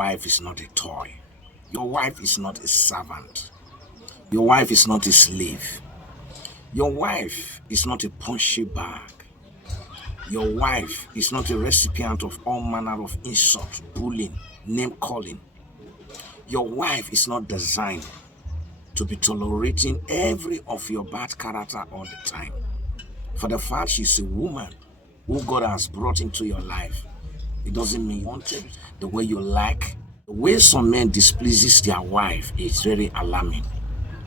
wife is not a toy. Your wife is not a servant. Your wife is not a slave. Your wife is not a punchy bag. Your wife is not a recipient of all manner of insult, bullying, name calling. Your wife is not designed to be tolerating every of your bad character all the time. For the fact she's a woman who God has brought into your life, it doesn't mean you want it the way you like. The way some men displeases their wife is very alarming.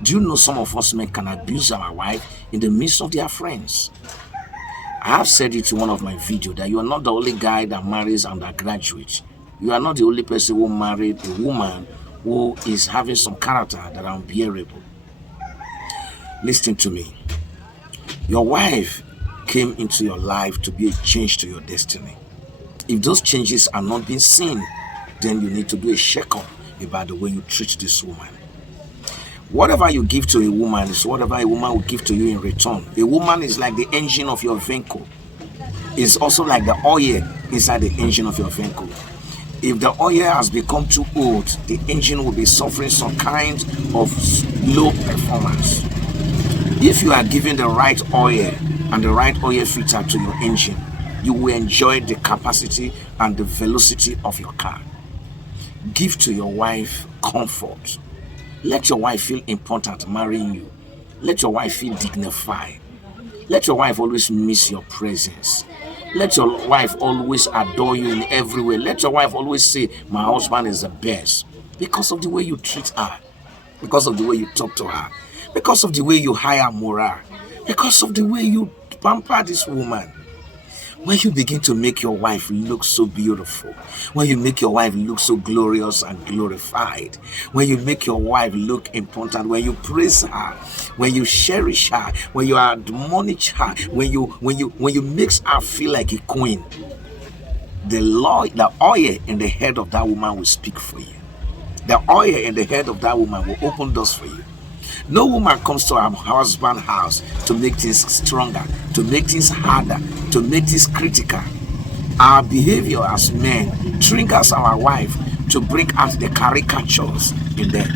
Do you know some of us men can abuse our wife in the midst of their friends? I have said it in one of my videos that you are not the only guy that marries undergraduates. You are not the only person who married a woman who is having some character that are unbearable. Listen to me. Your wife came into your life to be a change to your destiny. If those changes are not being seen, then you need to do a check-up about the way you treat this woman. Whatever you give to a woman is whatever a woman will give to you in return. A woman is like the engine of your vehicle. It's also like the oil inside the engine of your vehicle. If the oil has become too old, the engine will be suffering some kind of low performance. If you are giving the right oil and the right oil filter to your engine, you will enjoy the capacity and the velocity of your car. Give to your wife comfort. Let your wife feel important marrying you. Let your wife feel dignified. Let your wife always miss your presence. Let your wife always adore you in every way. Let your wife always say, my husband is the best. Because of the way you treat her. Because of the way you talk to her. Because of the way you hire morale. Because of the way you pamper this woman. When you begin to make your wife look so beautiful, when you make your wife look so glorious and glorified, when you make your wife look important, when you praise her, when you cherish her, when you admonish her, when you make her feel like a queen, the oil in the head of that woman will speak for you. The oil in the head of that woman will open doors for you. No woman comes to her husband's house to make things stronger, to make things harder, to make things critical. Our behavior as men triggers our wife to bring out the caricatures in them.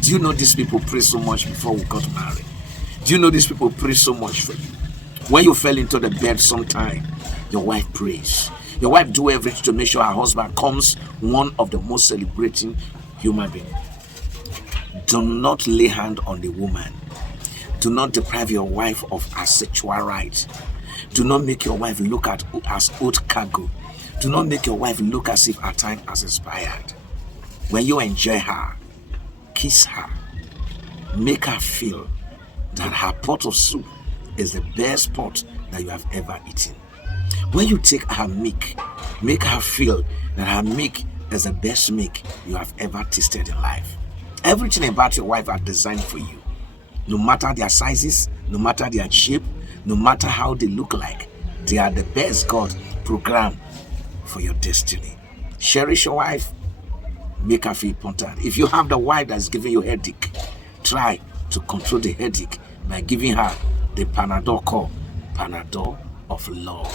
Do you know these people pray so much before we got married? Do you know these people pray so much for you? When you fell into the bed sometime, your wife prays. Your wife do everything to make sure her husband comes one of the most celebrating human beings. Do not lay hand on the woman. Do not deprive your wife of her sexual rights. Do not make your wife look at as old cargo. Do not make your wife look as if her time has expired. When you enjoy her, kiss her. Make her feel that her pot of soup is the best pot that you have ever eaten. When you take her milk, make her feel that her milk is the best milk you have ever tasted in life. Everything about your wife are designed for you. No matter their sizes, no matter their shape, no matter how they look like, they are the best God programmed for your destiny. Cherish your wife, make her feel important. If you have the wife that's giving you headache, try to control the headache by giving her the Panadol called Panadol of love.